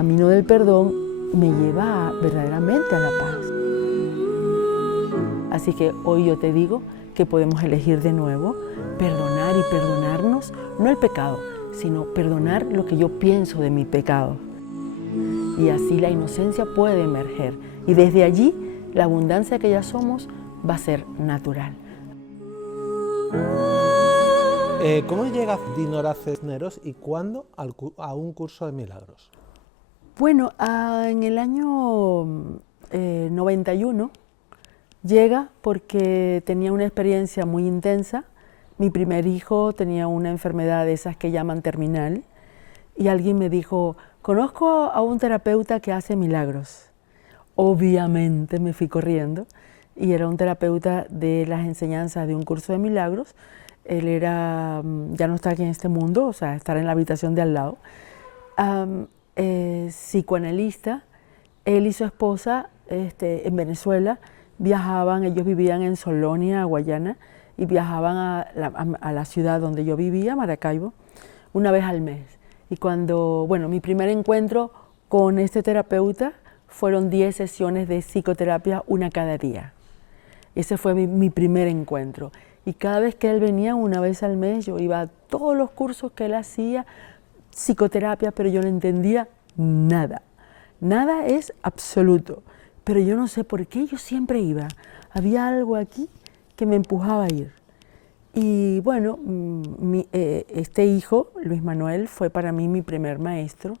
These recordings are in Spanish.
camino del perdón me lleva verdaderamente a la paz. Así que hoy yo te digo que podemos elegir de nuevo perdonar y perdonarnos, no el pecado, sino perdonar lo que yo pienso de mi pecado. Y así la inocencia puede emerger. Y desde allí, la abundancia que ya somos va a ser natural. ¿Cómo llega Dinora Cisneros y cuándo a un curso de milagros? Bueno, en el año 91 llega porque tenía una experiencia muy intensa. Mi primer hijo tenía una enfermedad de esas que llaman terminal y alguien me dijo, conozco a un terapeuta que hace milagros. Obviamente me fui corriendo y era un terapeuta de las enseñanzas de un curso de milagros. Él era, ya no está aquí en este mundo, o sea, estará en la habitación de al lado. Psicoanalista, él y su esposa en Venezuela viajaban, ellos vivían en Solonia, Guayana, y viajaban a la ciudad donde yo vivía, Maracaibo, una vez al mes. Y cuando, bueno, mi primer encuentro con este terapeuta fueron 10 sesiones de psicoterapia, una cada día. Ese fue mi primer encuentro. Y cada vez que él venía, una vez al mes, yo iba a todos los cursos que él hacía, psicoterapia, pero yo no entendía nada. Nada es absoluto. Pero yo no sé por qué yo siempre iba. Había algo aquí que me empujaba a ir. Y bueno, este hijo, Luis Manuel, fue para mí mi primer maestro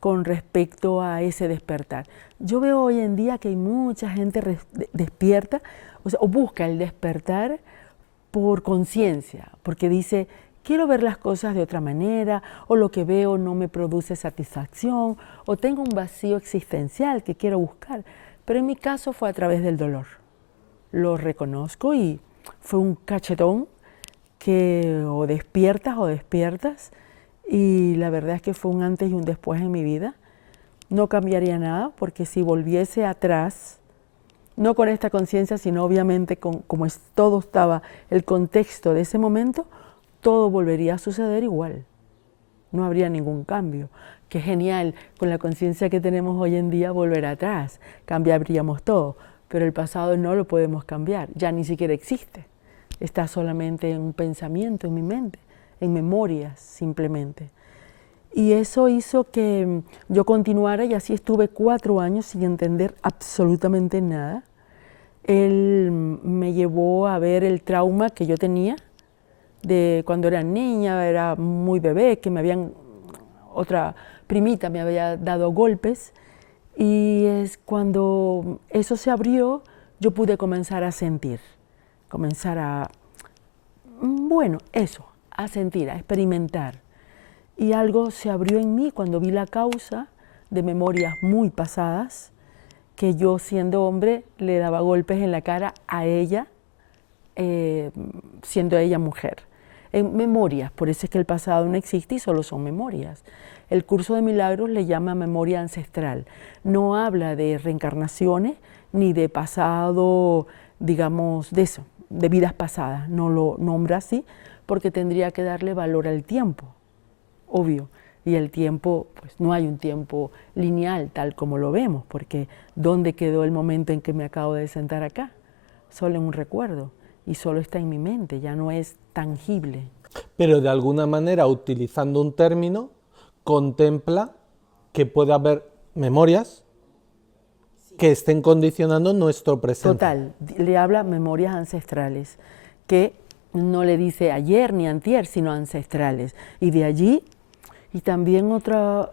con respecto a ese despertar. Yo veo hoy en día que hay mucha gente despierta, o busca el despertar por conciencia, porque dice, quiero ver las cosas de otra manera, o lo que veo no me produce satisfacción, o tengo un vacío existencial que quiero buscar. Pero en mi caso fue a través del dolor. Lo reconozco y fue un cachetón que o despiertas, y la verdad es que fue un antes y un después en mi vida. No cambiaría nada, porque si volviese atrás, no con esta conciencia, sino obviamente como todo estaba, el contexto de ese momento, todo volvería a suceder igual. No habría ningún cambio. Qué genial, con la conciencia que tenemos hoy en día, volver atrás. Cambiaríamos todo, pero el pasado no lo podemos cambiar, ya ni siquiera existe. Está solamente en un pensamiento, en mi mente, en memorias simplemente. Y eso hizo que yo continuara y así estuve 4 años sin entender absolutamente nada. Él me llevó a ver el trauma que yo tenía de cuando era niña, era muy bebé, que otra primita me había dado golpes, y es cuando eso se abrió, yo pude comenzar a sentir, a sentir, a experimentar. Y algo se abrió en mí cuando vi la causa de memorias muy pasadas, que yo siendo hombre le daba golpes en la cara a ella, siendo ella mujer. En memorias, por eso es que el pasado no existe y solo son memorias. El curso de milagros le llama memoria ancestral. No habla de reencarnaciones ni de pasado, digamos, de eso, de vidas pasadas. No lo nombra así porque tendría que darle valor al tiempo, obvio. Y el tiempo, pues no hay un tiempo lineal tal como lo vemos, porque ¿dónde quedó el momento en que me acabo de sentar acá? Solo en un recuerdo, y solo está en mi mente, ya no es tangible. Pero de alguna manera, utilizando un término, contempla que puede haber memorias que estén condicionando nuestro presente. Total, le habla memorias ancestrales, que no le dice ayer ni antier, sino ancestrales. Y de allí, y también otra,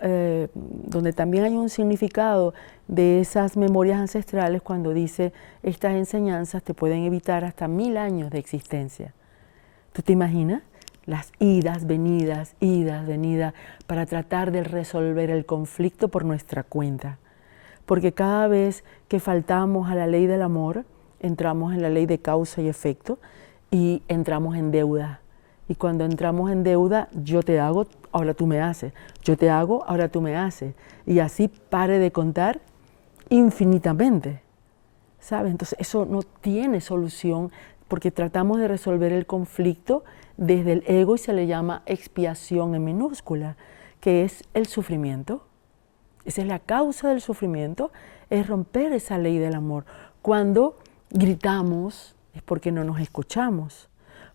donde también hay un significado de esas memorias ancestrales, cuando dice, estas enseñanzas te pueden evitar hasta 1000 años de existencia. ¿Tú te imaginas? Las idas, venidas, para tratar de resolver el conflicto por nuestra cuenta. Porque cada vez que faltamos a la ley del amor, entramos en la ley de causa y efecto y entramos en deuda. Y cuando entramos en deuda, yo te hago, ahora tú me haces. Yo te hago, ahora tú me haces. Y así pare de contar infinitamente. ¿Sabes? Entonces eso no tiene solución porque tratamos de resolver el conflicto desde el ego y se le llama expiación en minúscula, que es el sufrimiento. Esa es la causa del sufrimiento, es romper esa ley del amor. Cuando gritamos es porque no nos escuchamos.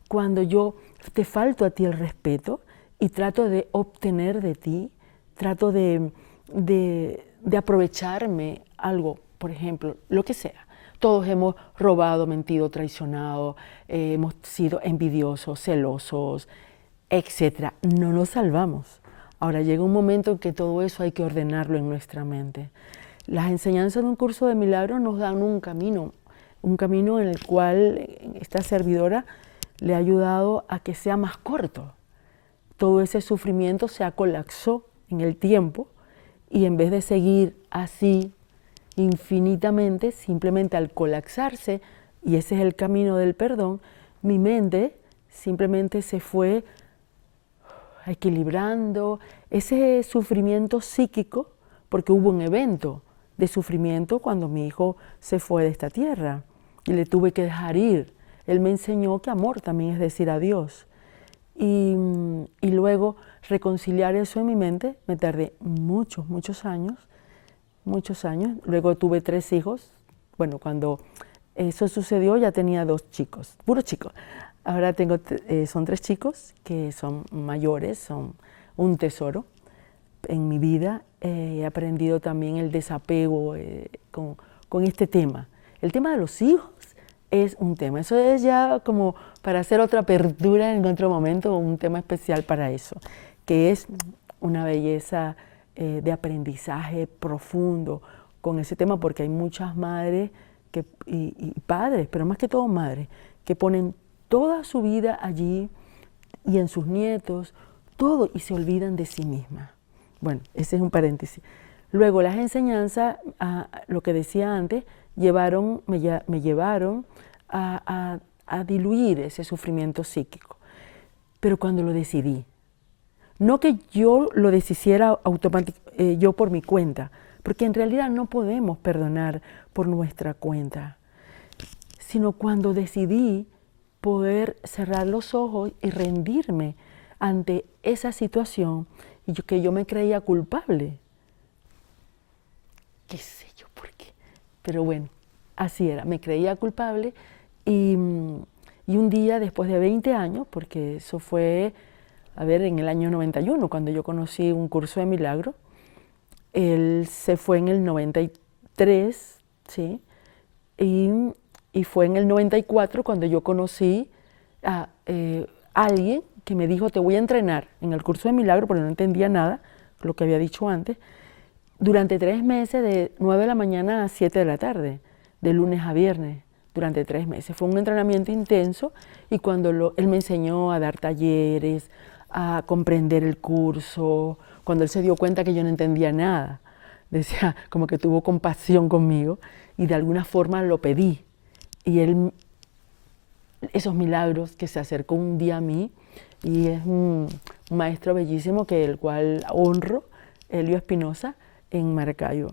Cuando yo te falto a ti el respeto y trato de obtener de ti, trato de aprovecharme algo, por ejemplo, lo que sea. Todos hemos robado, mentido, traicionado, hemos sido envidiosos, celosos, etc. No nos salvamos. Ahora llega un momento en que todo eso hay que ordenarlo en nuestra mente. Las enseñanzas de un curso de milagros nos dan un camino en el cual esta servidora le ha ayudado a que sea más corto. Todo ese sufrimiento se colapsó en el tiempo y en vez de seguir así infinitamente, simplemente al colapsarse, y ese es el camino del perdón, mi mente simplemente se fue equilibrando ese sufrimiento psíquico, porque hubo un evento de sufrimiento cuando mi hijo se fue de esta tierra y le tuve que dejar ir. Él me enseñó que amor también es decir adiós. Y luego reconciliar eso en mi mente, me tardé muchos años. Luego tuve 3 hijos. Bueno, cuando eso sucedió ya tenía 2 chicos, puros chicos. Ahora son 3 chicos que son mayores, son un tesoro en mi vida. He aprendido también el desapego con este tema. El tema de los hijos es un tema. Eso es ya como para hacer otra apertura en otro momento, un tema especial para eso, que es una belleza de aprendizaje profundo con ese tema, porque hay muchas madres y padres, pero más que todo madres, que ponen toda su vida allí y en sus nietos, todo, y se olvidan de sí mismas. Bueno, ese es un paréntesis. Luego las enseñanzas, lo que decía antes, me llevaron a diluir ese sufrimiento psíquico. Pero cuando lo decidí, no que yo lo deshiciera yo por mi cuenta, porque en realidad no podemos perdonar por nuestra cuenta, sino cuando decidí poder cerrar los ojos y rendirme ante esa situación y que yo me creía culpable. ¿Qué sé yo por qué? Pero bueno, así era, me creía culpable y un día después de 20 años, porque eso fue, en el año 91, cuando yo conocí un curso de milagro, él se fue en el 93, ¿sí? Y fue en el 94 cuando yo conocí a alguien que me dijo, te voy a entrenar en el curso de milagro, porque no entendía nada, lo que había dicho antes, durante 3 meses, de 9 de la mañana a 7 de la tarde, de lunes a viernes, durante 3 meses. Fue un entrenamiento intenso y cuando él me enseñó a dar talleres, a comprender el curso, cuando él se dio cuenta que yo no entendía nada, decía, como que tuvo compasión conmigo y de alguna forma lo pedí. Y él, esos milagros, que se acercó un día a mí, y es un maestro bellísimo el cual honro, Elio Espinosa, en Maracaibo.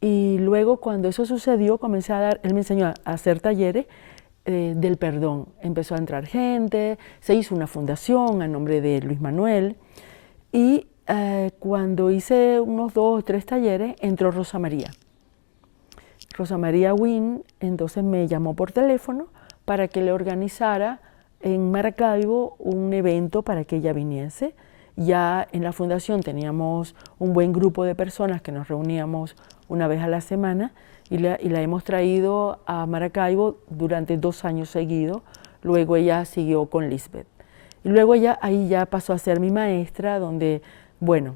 Y luego cuando eso sucedió, él me enseñó a hacer talleres del perdón. Empezó a entrar gente, se hizo una fundación a nombre de Luis Manuel, y cuando hice unos 2 o 3 talleres, entró Rosa María. Rosa María Wynn entonces me llamó por teléfono para que le organizara en Maracaibo un evento para que ella viniese. Ya en la fundación teníamos un buen grupo de personas que nos reuníamos una vez a la semana y la hemos traído a Maracaibo durante 2 años seguidos. Luego ella siguió con Lisbeth. Y luego ella ahí ya pasó a ser mi maestra, donde, bueno,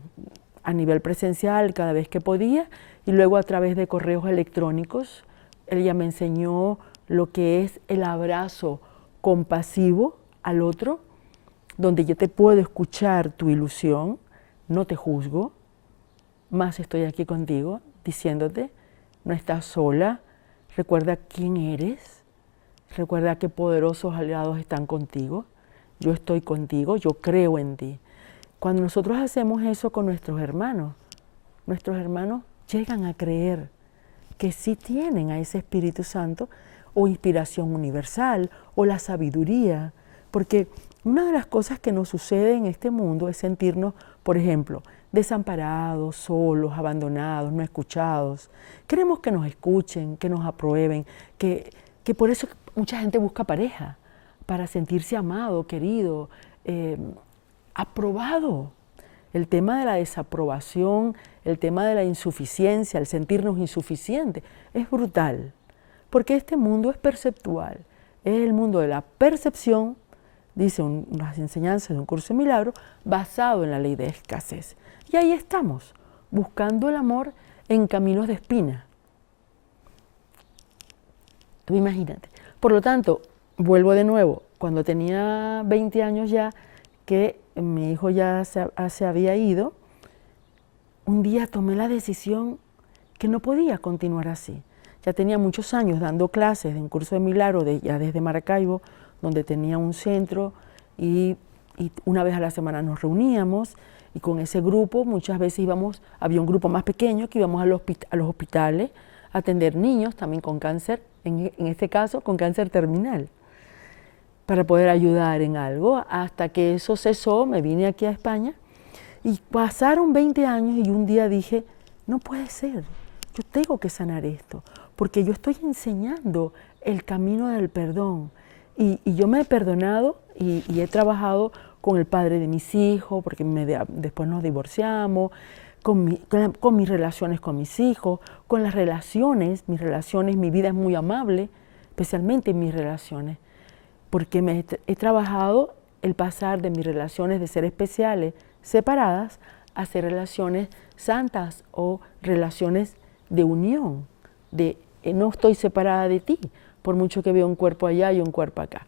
a nivel presencial cada vez que podía, y luego a través de correos electrónicos, ella me enseñó lo que es el abrazo compasivo al otro, donde yo te puedo escuchar tu ilusión, no te juzgo, más estoy aquí contigo, diciéndote, no estás sola, recuerda quién eres, recuerda qué poderosos aliados están contigo, yo estoy contigo, yo creo en ti. Cuando nosotros hacemos eso con nuestros hermanos llegan a creer que sí tienen a ese Espíritu Santo o inspiración universal o la sabiduría, porque una de las cosas que nos sucede en este mundo es sentirnos, por ejemplo, desamparados, solos, abandonados, no escuchados. Queremos que nos escuchen, que nos aprueben, que por eso mucha gente busca pareja, para sentirse amado, querido, aprobado. El tema de la desaprobación, el tema de la insuficiencia, el sentirnos insuficientes, es brutal, porque este mundo es perceptual, es el mundo de la percepción, dice unas enseñanzas de un curso de milagros, basado en la ley de escasez. Y ahí estamos, buscando el amor en caminos de espina. Tú imagínate. Por lo tanto, vuelvo de nuevo, cuando tenía 20 años ya, que mi hijo ya se había ido, un día tomé la decisión que no podía continuar así. Ya tenía muchos años dando clases en curso de milagro ya desde Maracaibo, donde tenía un centro y una vez a la semana nos reuníamos y con ese grupo muchas veces había un grupo más pequeño que íbamos a los hospitales a atender niños también con cáncer, en este caso con cáncer terminal, para poder ayudar en algo. Hasta que eso cesó, me vine aquí a España y pasaron 20 años y un día dije, no puede ser, yo tengo que sanar esto, porque yo estoy enseñando el camino del perdón. Y yo me he perdonado y he trabajado con el padre de mis hijos, porque después nos divorciamos, con mis relaciones con mis hijos, con las relaciones, mi vida es muy amable, especialmente en mis relaciones, porque he trabajado el pasar de mis relaciones de ser especiales, separadas, a ser relaciones santas o relaciones de unión, de no estoy separada de ti, por mucho que vea un cuerpo allá y un cuerpo acá.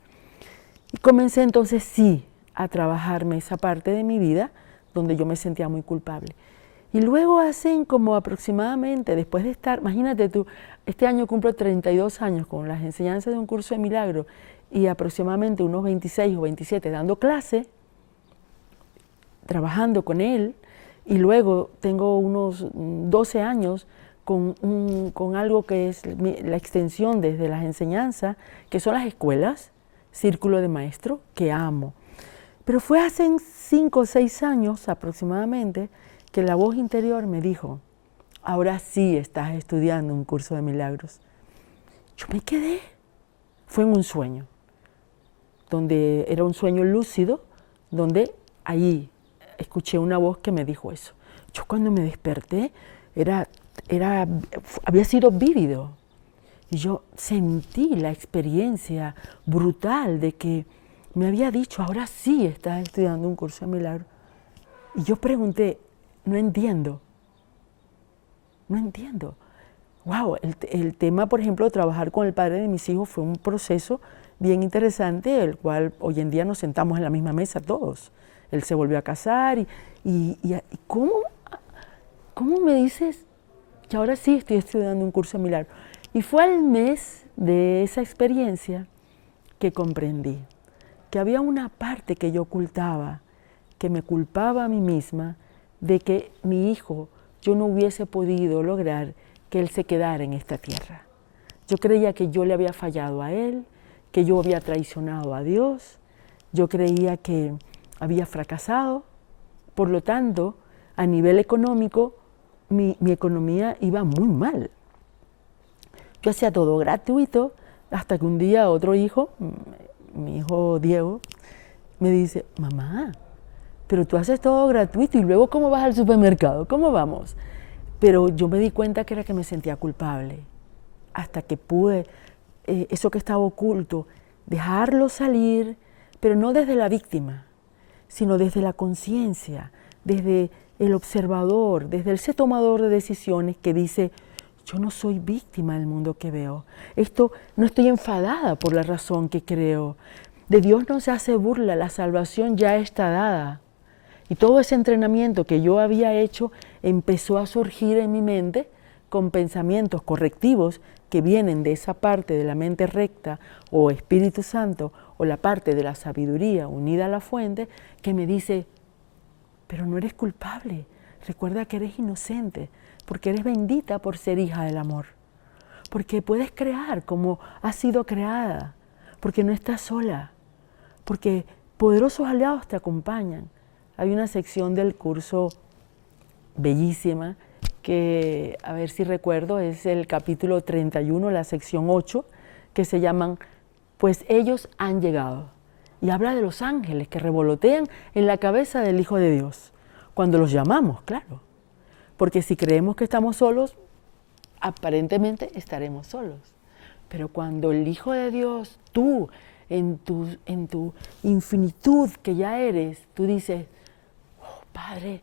Y comencé entonces sí a trabajarme esa parte de mi vida donde yo me sentía muy culpable. Y luego hacen como aproximadamente, después de estar, imagínate tú, este año cumplo 32 años con las enseñanzas de un curso de milagro y aproximadamente unos 26 o 27 dando clase, trabajando con él, y luego tengo unos 12 años con algo que es la extensión desde las enseñanzas, que son las escuelas, Círculo de Maestros, que amo. Pero fue hace 5 o 6 años aproximadamente que la voz interior me dijo, ahora sí estás estudiando un curso de milagros. Yo me quedé, fue en un sueño, donde era un sueño lúcido, donde ahí escuché una voz que me dijo eso. Yo cuando me desperté, había sido vívido. Y yo sentí la experiencia brutal de que me había dicho, ahora sí estás estudiando un curso de milagros. Y yo pregunté, no entiendo. Wow, el tema, por ejemplo, de trabajar con el padre de mis hijos fue un proceso bien interesante, el cual hoy en día nos sentamos en la misma mesa todos. Él se volvió a casar y ¿cómo me dices que ahora sí estoy estudiando un curso de milagros? Y fue al mes de esa experiencia que comprendí que había una parte que yo ocultaba, que me culpaba a mí misma de que mi hijo, yo no hubiese podido lograr que él se quedara en esta tierra. Yo creía que yo le había fallado a él, que yo había traicionado a Dios, yo creía que había fracasado, por lo tanto, a nivel económico, mi economía iba muy mal. Yo hacía todo gratuito, hasta que un día otro hijo, mi hijo Diego, me dice, mamá, pero tú haces todo gratuito y luego ¿cómo vas al supermercado? ¿Cómo vamos? Pero yo me di cuenta que era que me sentía culpable, hasta que pude, eso que estaba oculto, dejarlo salir, pero no desde la víctima, sino desde la conciencia, desde el observador, desde ese tomador de decisiones que dice, yo no soy víctima del mundo que veo. No estoy enfadada por la razón que creo. De Dios no se hace burla, la salvación ya está dada. Y todo ese entrenamiento que yo había hecho empezó a surgir en mi mente con pensamientos correctivos que vienen de esa parte de la mente recta o Espíritu Santo o la parte de la sabiduría unida a la fuente que me dice, pero no eres culpable, recuerda que eres inocente, porque eres bendita por ser hija del amor, porque puedes crear como has sido creada, porque no estás sola, porque poderosos aliados te acompañan. Hay una sección del curso bellísima, que a ver si recuerdo, es el capítulo 31, la sección 8, que se llaman Pues ellos han llegado. Y habla de los ángeles que revolotean en la cabeza del Hijo de Dios, cuando los llamamos, claro. Porque si creemos que estamos solos, aparentemente estaremos solos. Pero cuando el Hijo de Dios, tú, en tu infinitud que ya eres, tú dices, oh, Padre,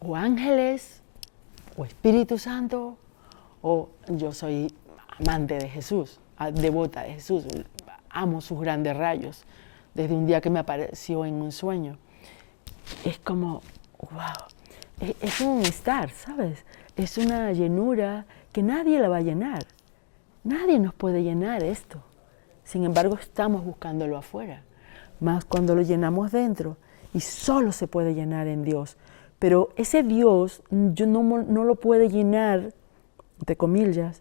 o ángeles, o Espíritu Santo, o yo soy amante de Jesús, devota de Jesús, amo sus grandes rayos, desde un día que me apareció en un sueño. Es como, wow, es un estar, ¿sabes? Es una llenura que nadie la va a llenar. Nadie nos puede llenar esto. Sin embargo, estamos buscándolo afuera. Más cuando lo llenamos dentro, y solo se puede llenar en Dios. Pero ese Dios no lo puede llenar, entre comillas,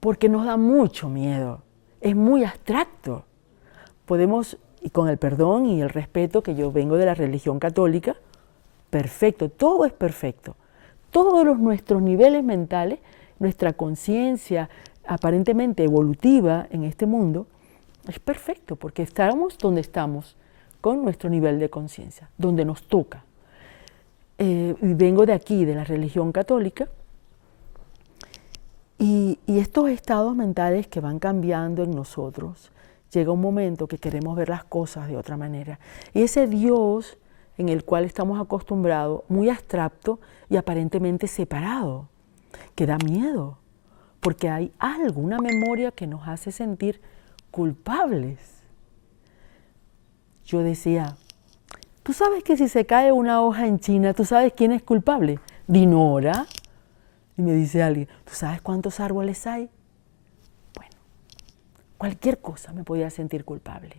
porque nos da mucho miedo. Es muy abstracto. Podemos, y con el perdón y el respeto, que yo vengo de la religión católica, perfecto, todo es perfecto. Todos nuestros niveles mentales, nuestra conciencia aparentemente evolutiva en este mundo, es perfecto, porque estamos donde estamos, con nuestro nivel de conciencia, donde nos toca. Y vengo de aquí, de la religión católica, y estos estados mentales que van cambiando en nosotros, llega un momento que queremos ver las cosas de otra manera. Y ese Dios en el cual estamos acostumbrados, muy abstracto y aparentemente separado, que da miedo, porque hay algo, una memoria que nos hace sentir culpables. Yo decía, ¿tú sabes que si se cae una hoja en China, tú sabes quién es culpable? Dinora. Y me dice alguien, ¿tú sabes cuántos árboles hay? Bueno, cualquier cosa me podía sentir culpable.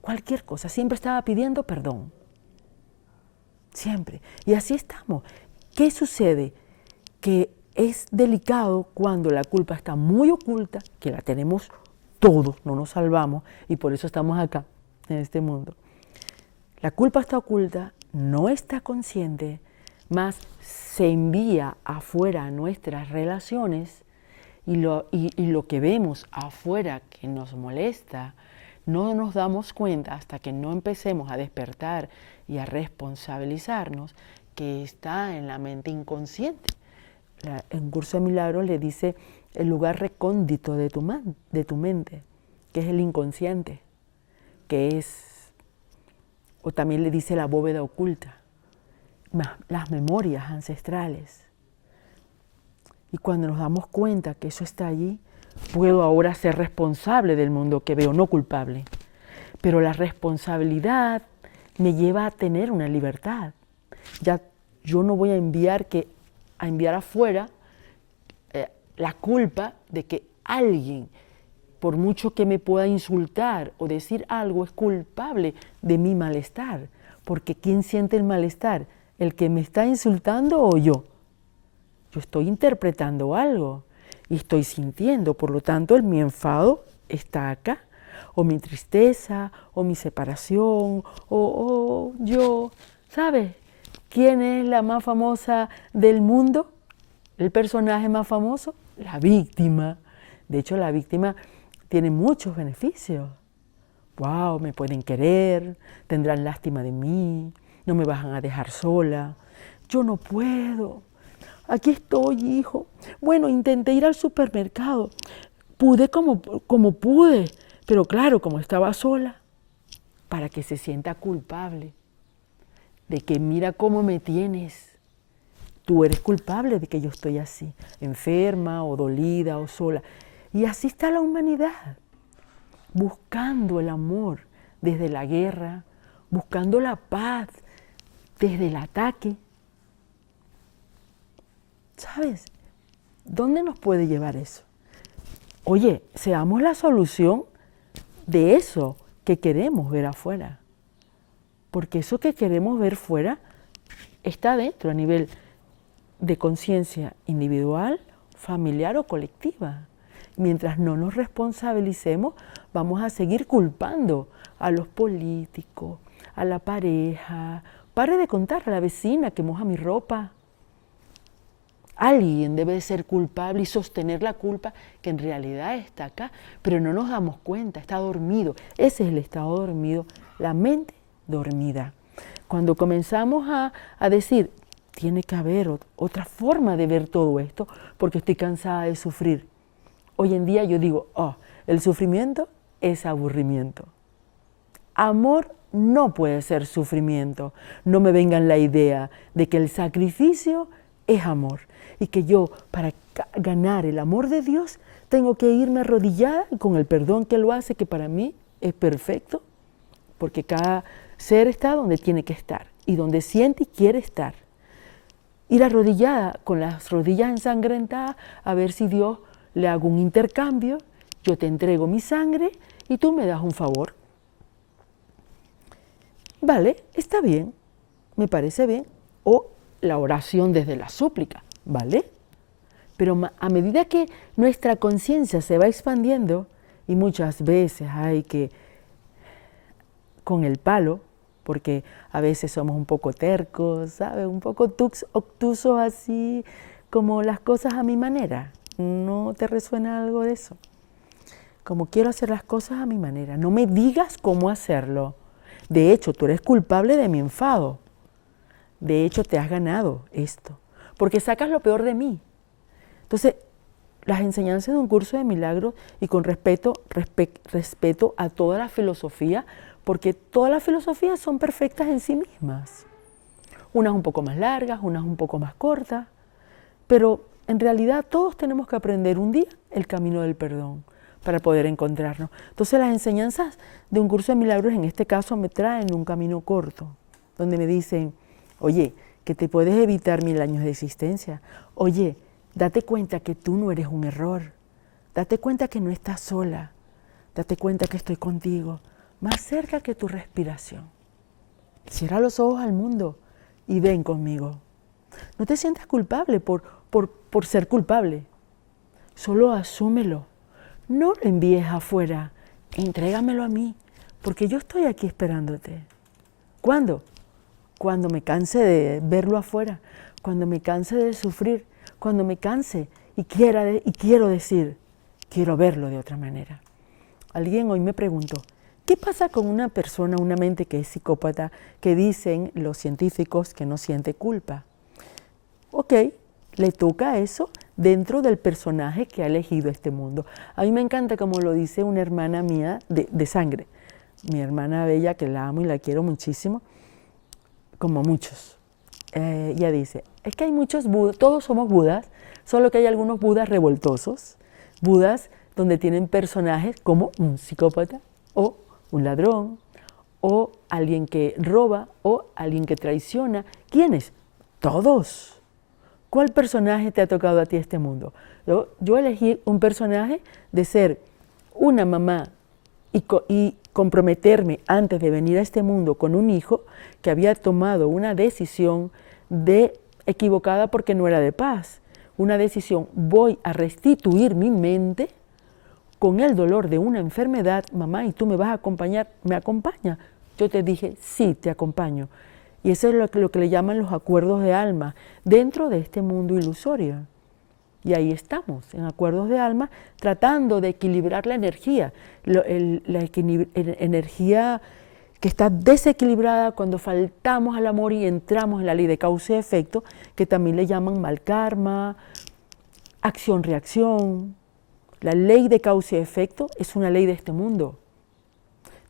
Cualquier cosa. Siempre estaba pidiendo perdón. Siempre. Y así estamos. ¿Qué sucede? Que es delicado cuando la culpa está muy oculta, que la tenemos todos, no nos salvamos, y por eso estamos acá, en este mundo. La culpa está oculta, no está consciente, más se envía afuera a nuestras relaciones y lo que vemos afuera que nos molesta, no nos damos cuenta hasta que no empecemos a despertar y a responsabilizarnos que está en la mente inconsciente. En Curso de Milagros le dice el lugar recóndito de tu mente, que es el inconsciente, que es, o también le dice la bóveda oculta, las memorias ancestrales. Y cuando nos damos cuenta que eso está allí, puedo ahora ser responsable del mundo que veo, no culpable. Pero la responsabilidad me lleva a tener una libertad. Ya yo no voy a enviar afuera la culpa de que alguien, por mucho que me pueda insultar o decir algo, es culpable de mi malestar. Porque ¿quién siente el malestar? ¿El que me está insultando o yo? Yo estoy interpretando algo y estoy sintiendo, por lo tanto, mi enfado está acá, o mi tristeza, o mi separación, o yo, ¿sabes? ¿Quién es la más famosa del mundo? ¿El personaje más famoso? La víctima. De hecho, la víctima tiene muchos beneficios. Wow, me pueden querer, tendrán lástima de mí, no me van a dejar sola. Yo no puedo. Aquí estoy, hijo. Bueno, intenté ir al supermercado. Pude como pude, pero claro, como estaba sola, para que se sienta culpable de que mira cómo me tienes. Tú eres culpable de que yo estoy así, enferma o dolida o sola. Y así está la humanidad, buscando el amor desde la guerra, buscando la paz desde el ataque. ¿Sabes? ¿Dónde nos puede llevar eso? Oye, seamos la solución de eso que queremos ver afuera. Porque eso que queremos ver fuera está dentro a nivel de conciencia individual, familiar o colectiva. Mientras no nos responsabilicemos, vamos a seguir culpando a los políticos, a la pareja. Pare de contar a la vecina que moja mi ropa. Alguien debe de ser culpable y sostener la culpa que en realidad está acá, pero no nos damos cuenta, está dormido. Ese es el estado dormido, la mente dormida. Cuando comenzamos a decir, tiene que haber otra forma de ver todo esto, porque estoy cansada de sufrir. Hoy en día yo digo, el sufrimiento es aburrimiento. Amor no puede ser sufrimiento. No me vengan la idea de que el sacrificio es amor y que yo, para ganar el amor de Dios, tengo que irme arrodillada y con el perdón que Él lo hace, que para mí es perfecto, porque cada ser está donde tiene que estar y donde siente y quiere estar. Ir arrodillada con las rodillas ensangrentadas a ver si Dios le hago un intercambio, yo te entrego mi sangre y tú me das un favor. Vale, está bien, me parece bien. O la oración desde la súplica, ¿vale? Pero a medida que nuestra conciencia se va expandiendo, y muchas veces hay que, con el palo, porque a veces somos un poco tercos, ¿sabes? Un poco obtusos así, como las cosas a mi manera. ¿No te resuena algo de eso? Como quiero hacer las cosas a mi manera. No me digas cómo hacerlo. De hecho, tú eres culpable de mi enfado. De hecho, te has ganado esto, porque sacas lo peor de mí. Entonces, las enseñanzas de un curso de milagros y con respeto a toda la filosofía, porque todas las filosofías son perfectas en sí mismas. Unas un poco más largas, unas un poco más cortas, pero en realidad todos tenemos que aprender un día el camino del perdón para poder encontrarnos. Entonces las enseñanzas de un curso de milagros en este caso me traen un camino corto, donde me dicen, oye, que te puedes evitar 1000 años de existencia. Oye, date cuenta que tú no eres un error. Date cuenta que no estás sola. Date cuenta que estoy contigo, más cerca que tu respiración. Cierra los ojos al mundo y ven conmigo. No te sientas culpable por ser culpable. Solo asúmelo. No lo envíes afuera. Entrégamelo a mí, porque yo estoy aquí esperándote. ¿Cuándo? Cuando me canse de verlo afuera, cuando me canse de sufrir, cuando me canse y quiero decir, quiero verlo de otra manera. Alguien hoy me preguntó, ¿qué pasa con una persona, una mente que es psicópata, que dicen los científicos que no siente culpa? Ok, le toca eso dentro del personaje que ha elegido este mundo. A mí me encanta como lo dice una hermana mía de sangre, mi hermana bella, que la amo y la quiero muchísimo, como muchos. Ella dice, es que hay muchos budas, todos somos budas, solo que hay algunos budas revoltosos, budas donde tienen personajes como un psicópata o un ladrón o alguien que roba o alguien que traiciona. ¿Quiénes? Todos. ¿Cuál personaje te ha tocado a ti este mundo? Yo elegí un personaje de ser una mamá y comprometerme antes de venir a este mundo con un hijo que había tomado una decisión equivocada porque no era de paz. Una decisión, voy a restituir mi mente con el dolor de una enfermedad, mamá, y tú me vas a acompañar, ¿me acompaña? Yo te dije, sí, te acompaño. Y eso es lo que le llaman los acuerdos de alma dentro de este mundo ilusorio. Y ahí estamos, en acuerdos de alma, tratando de equilibrar la energía, energía que está desequilibrada cuando faltamos al amor y entramos en la ley de causa y efecto, que también le llaman mal karma, acción-reacción. La ley de causa y efecto es una ley de este mundo.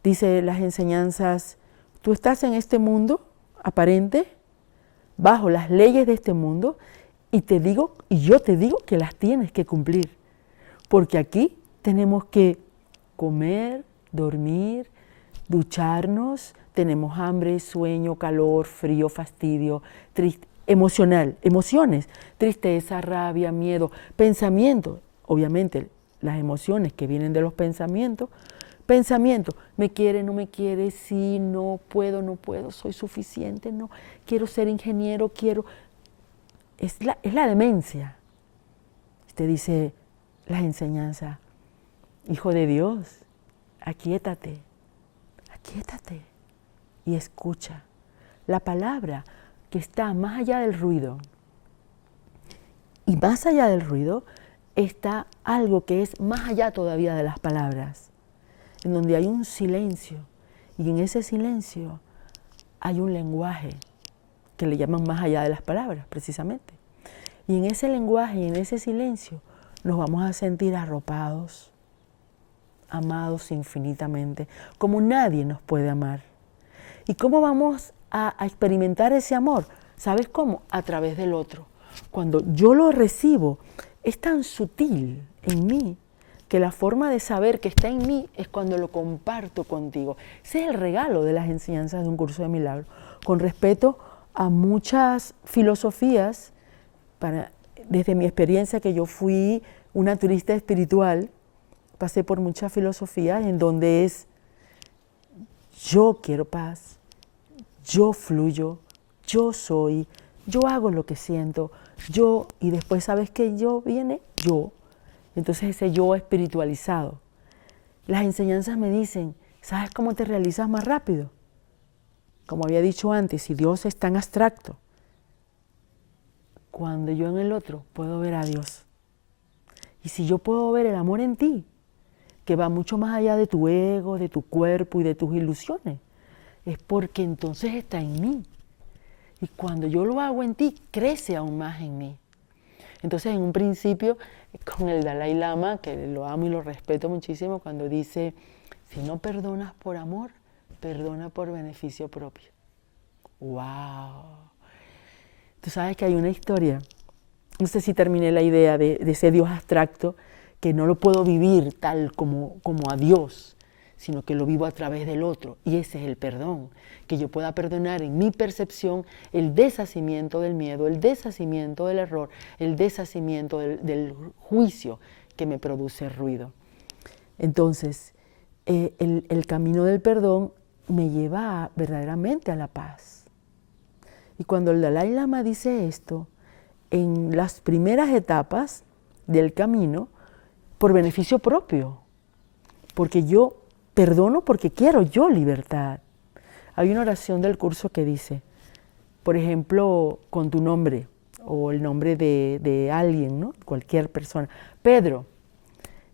Dice las enseñanzas, tú estás en este mundo aparente, bajo las leyes de este mundo, y yo te digo que las tienes que cumplir, porque aquí tenemos que comer, dormir, ducharnos, tenemos hambre, sueño, calor, frío, fastidio, emociones, tristeza, rabia, miedo, pensamientos, obviamente las emociones que vienen de los pensamientos, me quiere, no me quiere, sí, no puedo, soy suficiente, no, quiero ser ingeniero, es la demencia. Te dice las enseñanzas, hijo de Dios, aquíétate y escucha la palabra que está más allá del ruido Y más allá del ruido está algo que es más allá todavía de las palabras, en donde hay un silencio, y en ese silencio hay un lenguaje que le llaman más allá de las palabras, precisamente. Y en ese lenguaje y en ese silencio nos vamos a sentir arropados, amados infinitamente, como nadie nos puede amar. ¿Y cómo vamos a experimentar ese amor? ¿Sabes cómo? A través del otro. Cuando yo lo recibo, es tan sutil en mí que la forma de saber que está en mí es cuando lo comparto contigo. Ese es el regalo de las enseñanzas de un curso de milagros. Con respeto a muchas filosofías, desde mi experiencia que yo fui una turista espiritual, pasé por muchas filosofías en donde es yo quiero paz, yo fluyo, yo soy, yo hago lo que siento, yo, y después sabes que yo viene yo. Entonces ese yo espiritualizado. Las enseñanzas me dicen, ¿sabes cómo te realizas más rápido? Como había dicho antes, si Dios es tan abstracto, cuando yo en el otro puedo ver a Dios. Y si yo puedo ver el amor en ti, que va mucho más allá de tu ego, de tu cuerpo y de tus ilusiones, es porque entonces está en mí. Y cuando yo lo hago en ti, crece aún más en mí. Entonces, en un principio, con el Dalai Lama, que lo amo y lo respeto muchísimo, cuando dice, si no perdonas por amor, perdona por beneficio propio. ¡Wow! Tú sabes que hay una historia, no sé si terminé la idea de ese Dios abstracto, que no lo puedo vivir tal como a Dios, sino que lo vivo a través del otro, y ese es el perdón, que yo pueda perdonar en mi percepción el deshacimiento del miedo, el deshacimiento del error, el deshacimiento del juicio que me produce ruido. Entonces, el camino del perdón me lleva verdaderamente a la paz. Y cuando el Dalai Lama dice esto, en las primeras etapas del camino, por beneficio propio, porque yo perdono porque quiero yo libertad. Hay una oración del curso que dice, por ejemplo, con tu nombre o el nombre de alguien, ¿no? Cualquier persona. Pedro,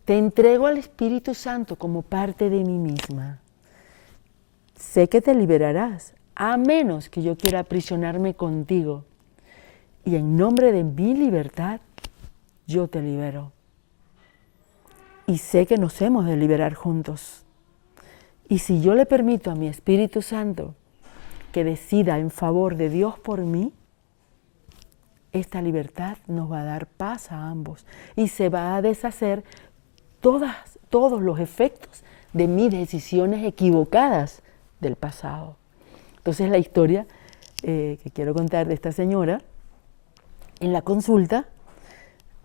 te entrego al Espíritu Santo como parte de mí misma. Sé que te liberarás, a menos que yo quiera aprisionarme contigo. Y en nombre de mi libertad, yo te libero. Y sé que nos hemos de liberar juntos. Y si yo le permito a mi Espíritu Santo que decida en favor de Dios por mí, esta libertad nos va a dar paz a ambos y se va a deshacer todos los efectos de mis decisiones equivocadas del pasado. Entonces la historia que quiero contar de esta señora, en la consulta,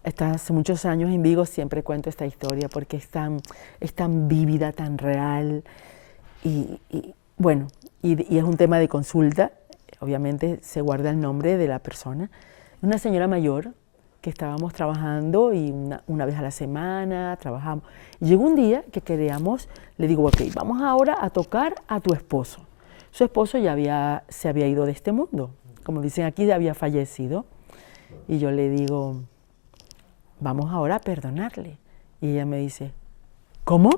está hace muchos años en Vigo, siempre cuento esta historia porque es tan vívida, tan real y es un tema de consulta, obviamente se guarda el nombre de la persona. Una señora mayor que estábamos trabajando y una vez a la semana trabajamos. Llegó un día que le digo, ok, vamos ahora a tocar a tu esposo. Su esposo se había ido de este mundo, como dicen aquí, ya había fallecido. Y yo le digo, vamos ahora a perdonarle. Y ella me dice, ¿cómo?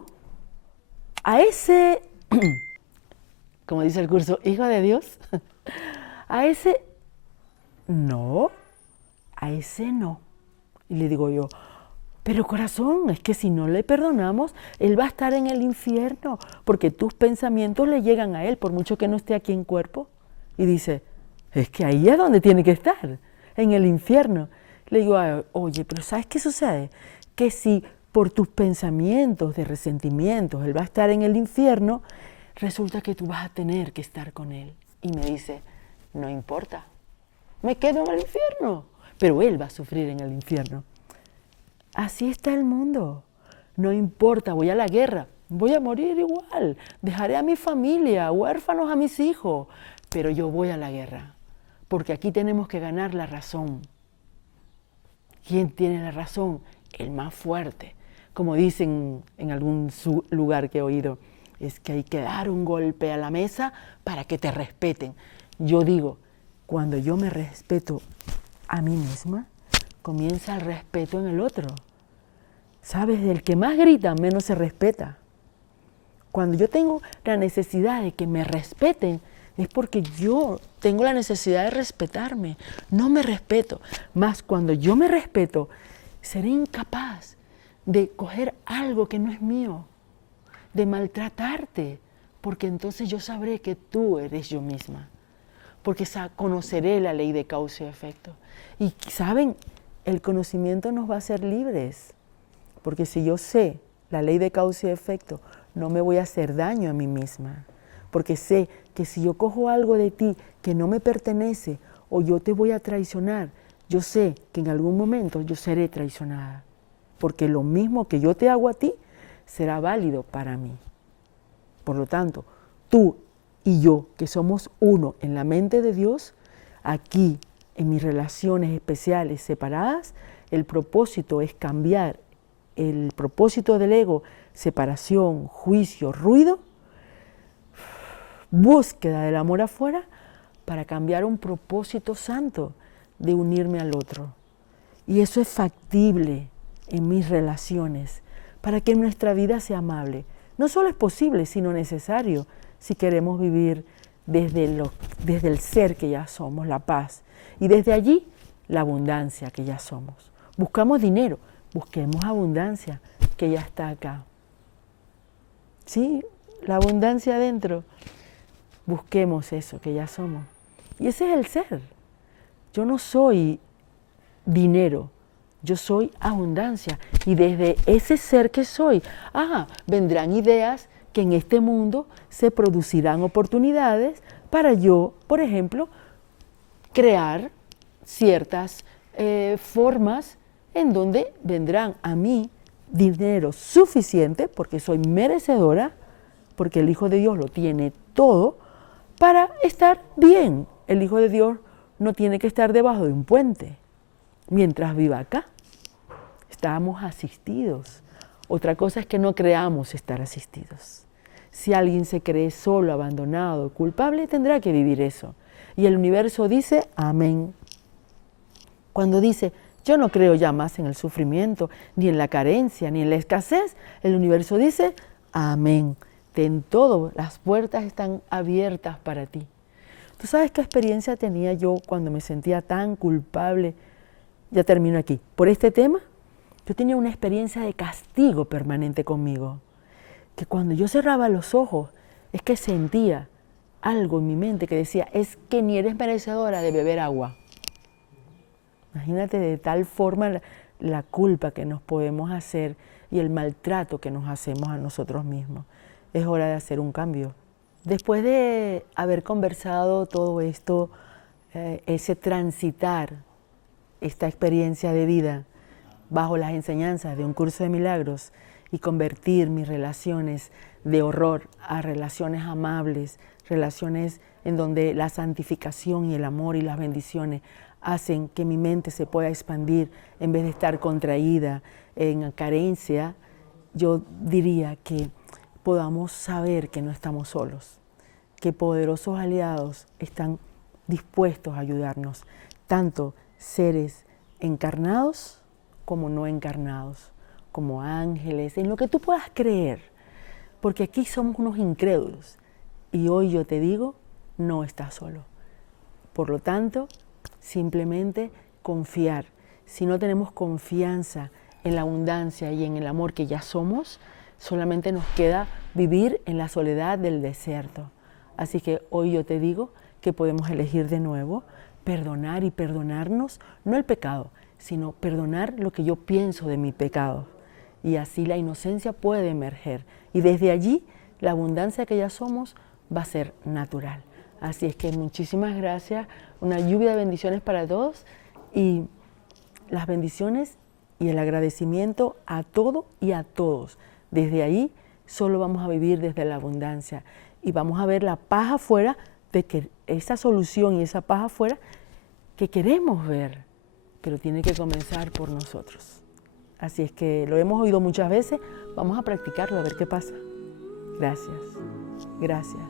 A ese, como dice el curso, hijo de Dios, a ese no. Y le digo yo, pero corazón, es que si no le perdonamos, él va a estar en el infierno, porque tus pensamientos le llegan a él, por mucho que no esté aquí en cuerpo. Y dice, es que ahí es donde tiene que estar, en el infierno. Le digo, oye, pero ¿sabes qué sucede? Que si por tus pensamientos de resentimientos él va a estar en el infierno, resulta que tú vas a tener que estar con él. Y me dice, no importa, me quedo en el infierno, pero él va a sufrir en el infierno. Así está el mundo. No importa, voy a la guerra, voy a morir igual, dejaré a mi familia, huérfanos a mis hijos, pero yo voy a la guerra, porque aquí tenemos que ganar la razón. ¿Quién tiene la razón? El más fuerte. Como dicen en algún lugar que he oído, es que hay que dar un golpe a la mesa para que te respeten. Yo digo, cuando yo me respeto a mí misma, comienza el respeto en el otro. ¿Sabes? El que más grita, menos se respeta. Cuando yo tengo la necesidad de que me respeten, es porque yo tengo la necesidad de respetarme. No me respeto. Más cuando yo me respeto, seré incapaz de coger algo que no es mío, de maltratarte, porque entonces yo sabré que tú eres yo misma, porque conoceré la ley de causa y efecto. Y ¿saben? El conocimiento nos va a hacer libres, porque si yo sé la ley de causa y efecto, no me voy a hacer daño a mí misma, porque sé que si yo cojo algo de ti que no me pertenece o yo te voy a traicionar, yo sé que en algún momento yo seré traicionada, porque lo mismo que yo te hago a ti será válido para mí. Por lo tanto, tú y yo, que somos uno en la mente de Dios, aquí en mis relaciones especiales separadas, el propósito es cambiar el propósito del ego, separación, juicio, ruido, búsqueda del amor afuera, para cambiar un propósito santo de unirme al otro. Y eso es factible en mis relaciones, para que nuestra vida sea amable. No solo es posible, sino necesario, si queremos vivir desde el ser que ya somos, la paz, y desde allí la abundancia que ya somos. Buscamos dinero, busquemos abundancia que ya está acá. ¿Sí? La abundancia adentro. Busquemos eso que ya somos. Y ese es el ser. Yo no soy dinero, yo soy abundancia. Y desde ese ser que soy, vendrán ideas que en este mundo se producirán oportunidades para yo, por ejemplo, crear ciertas formas en donde vendrán a mí dinero suficiente, porque soy merecedora, porque el Hijo de Dios lo tiene todo, para estar bien. El Hijo de Dios no tiene que estar debajo de un puente mientras viva acá. Estamos asistidos. Otra cosa es que no creamos estar asistidos. Si alguien se cree solo, abandonado, culpable, tendrá que vivir eso. Y el universo dice, amén. Cuando dice, yo no creo ya más en el sufrimiento, ni en la carencia, ni en la escasez, el universo dice, amén. Ten todo, las puertas están abiertas para ti. ¿Tú sabes qué experiencia tenía yo cuando me sentía tan culpable? Ya termino aquí. Por este tema, yo tenía una experiencia de castigo permanente conmigo. Que cuando yo cerraba los ojos, es que sentía algo en mi mente que decía, es que ni eres merecedora de beber agua. Imagínate de tal forma la culpa que nos podemos hacer y el maltrato que nos hacemos a nosotros mismos. Es hora de hacer un cambio. Después de haber conversado todo esto, ese transitar esta experiencia de vida bajo las enseñanzas de un curso de milagros y convertir mis relaciones de horror a relaciones amables, relaciones en donde la santificación y el amor y las bendiciones hacen que mi mente se pueda expandir en vez de estar contraída en carencia, yo diría que podamos saber que no estamos solos, que poderosos aliados están dispuestos a ayudarnos, tanto seres encarnados como no encarnados, como ángeles, en lo que tú puedas creer, porque aquí somos unos incrédulos y hoy yo te digo, no estás solo. Por lo tanto, simplemente confiar. Si no tenemos confianza en la abundancia y en el amor que ya somos, solamente nos queda vivir en la soledad del desierto. Así que hoy yo te digo que podemos elegir de nuevo, perdonar y perdonarnos, no el pecado, sino perdonar lo que yo pienso de mi pecado. Y así la inocencia puede emerger. Y desde allí, la abundancia que ya somos va a ser natural. Así es que muchísimas gracias, una lluvia de bendiciones para todos y las bendiciones y el agradecimiento a todo y a todos. Desde ahí solo vamos a vivir desde la abundancia y vamos a ver la paz afuera de que esa solución y esa paz afuera que queremos ver, pero tiene que comenzar por nosotros. Así es que lo hemos oído muchas veces, vamos a practicarlo a ver qué pasa. Gracias, gracias.